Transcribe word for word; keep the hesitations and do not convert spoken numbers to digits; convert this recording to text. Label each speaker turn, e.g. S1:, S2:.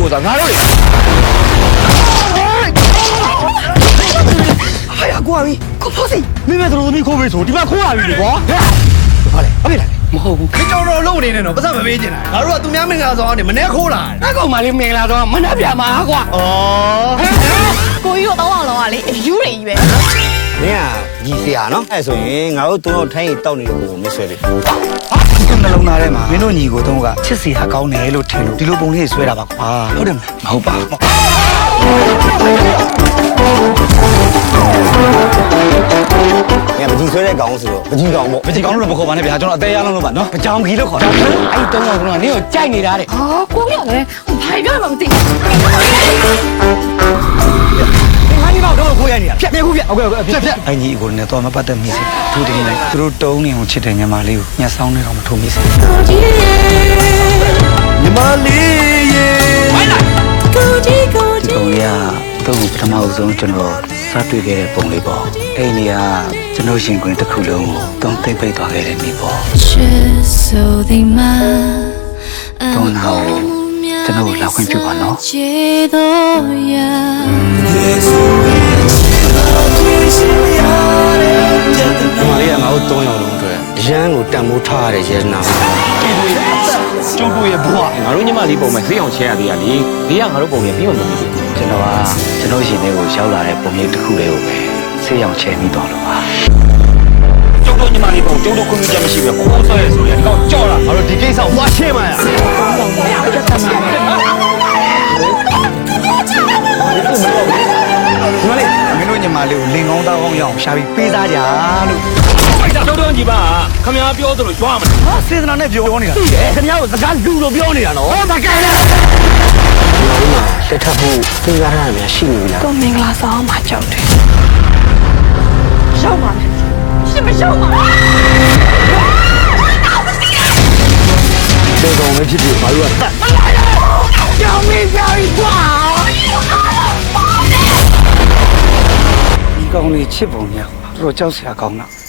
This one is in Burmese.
S1: ကိုသာငါတို့လေဟာရကွာပြီကိုဖို့စီမင်းမဲ့တို့သမီးခိုးပေးဆိုဒီမှာခိုးရပြီလေကွာဟာလေအမေလားမဟုတ်ဘူးခေကြောင်တော်လုံးနေနေတော့ပတ်စံမပေးချင်တာငါတို့ကသူများမင်္ဂလာဆောင်ကနေမနေ့ခိုးလာတယ်အကောင်မလေးမင်္ဂလာဆောင်မနှက်ပြမှာကွာဩ
S2: ကိုကြီးတို့တော့အောင်လောကလေအယူတွေကြီးပဲ
S3: မင်းကညီစရာနော်အဲ့ဆိုရင်ငါတို့တို့ထိုင်းတောက်နေတဲ့ကိုမဆွဲလေဟာ
S1: ဒီနှလုံးသားထဲမှာမင်းတို့ညီကိုတုံးကချစ်စီဟာကောင်းတယ်လို့ထင်လို့ဒီလိုပုံလေးဆွဲတာပါကွာဟုတ်တယ်မလားမဟုတ်ပါဘူး
S3: ငါမကြီးဆွဲတဲ့ကောင်ဆိုတော့မကြီးကောင်ပေါ့
S1: မကြီးကောင်လို့မခေါ်ပါနဲ့ဗျာကျွန်တော်အသေးရအောင်လို့ပါနော်ပကြောင်ကြီးလို့ခေါ်တာအဲ့တုံးကောင်ကနင်းကိုကြိုက်နေတာတဲ့
S2: ဟာကိုပြောတယ်ဘာပြောမှမသိဘူး
S1: ဟာဒီတော့ခိုးရနေတာဖြတ်နေခုဖြတ်ဟုတ်ကဲ့ဟုတ်ကဲ့ဖြတ်ဖြတ်အညီကိုလည်းတော့မပတ်သက်မိစေသူတကယ်လည်းသူတို့တုံးနေအောင်ချစ်တဲ့ညီမလေးကိုညှက်ဆောင်နေတော့မထုံမိစေညီမလေးရေမိုင်းလိုက်ကိုဒီကိုဒီတုံးရတုံးပထမအဆုံးကျွန်တော်စတွေ့ခဲ့တဲ့ပုံလေးပေါ့အဲ့ဒီကကျွန်တော်ရှင်ခွင်တစ်ခုလုံးကိုတုံးသိမ့်ပိတ်သွားခဲ့တဲ့နေ့ပေါ့တုံးနာကိုကျွန်တော်လာခွင့်ပြုပါနော်ဒီ
S3: မှာလေးကငါတို့သုံးယောက်လုံးအတွက်ရန်ကိုတန်ဖိုးထားရတဲ့ရဲနာ
S1: ကျုပ်တို့ရဲ့ဘွား
S4: ငါတို့ညီမလေးပုံမဲ့ဈေးအောင်ချဲရသေးရလေဈေးကငါတို့ပုံရဲ့ပြီးအောင်လုပ်ပြီး
S1: ကျွန်တော်ကကျွန်တော်ရှင်တွေကိုရောက်လာတဲ့ပုံရိပ်တစ်ခုလေးကိုပဲဆေးရောင်ချဲမိသွားလို့ပါ
S4: ကျုပ်တို့ညီမလေးပုံကျုပ်တို့ခွင့်ပြုချက်မရှိပဲခိုးဆွဲရဆိုရင်ဒီကောင်ကြောက်လာငါတို့ဒီကိစ္စကိုသွားရှင်းမှာရ
S1: မလေးမင်းတို့ညီမလေးကိုလင်ကောင်းသားကောင်းရအောင်ရှာပြီးပေးစားကြလို့
S4: ကျုပ်တို့ညီမခမ ्या ပြောသလိုကြွားမ
S1: လားဟာစေတနာနဲ့ပြောနေတာသိတယ်ခင်ဗျားကိုစကားလူလိုပြောနေတာနော်ဟောမကဲလဲ
S3: လက်ထပ်ဖို့စဉ်းစားရတာများရှိနေပြီလား
S2: ကိုမင်္ဂလာဆောင်မှာကြောက်တယ်ရှောက်ပါမယ်ရှင်မရှောက်ပါ
S3: စေကောင်မဖြစ်ဖြစ်ဘာလို့ကတတ်
S1: ကြောင်မေးကြပြီကွာဒီကောင်လေးချစ်ပုံများတော့ကြောက်စရာကောင်းတာ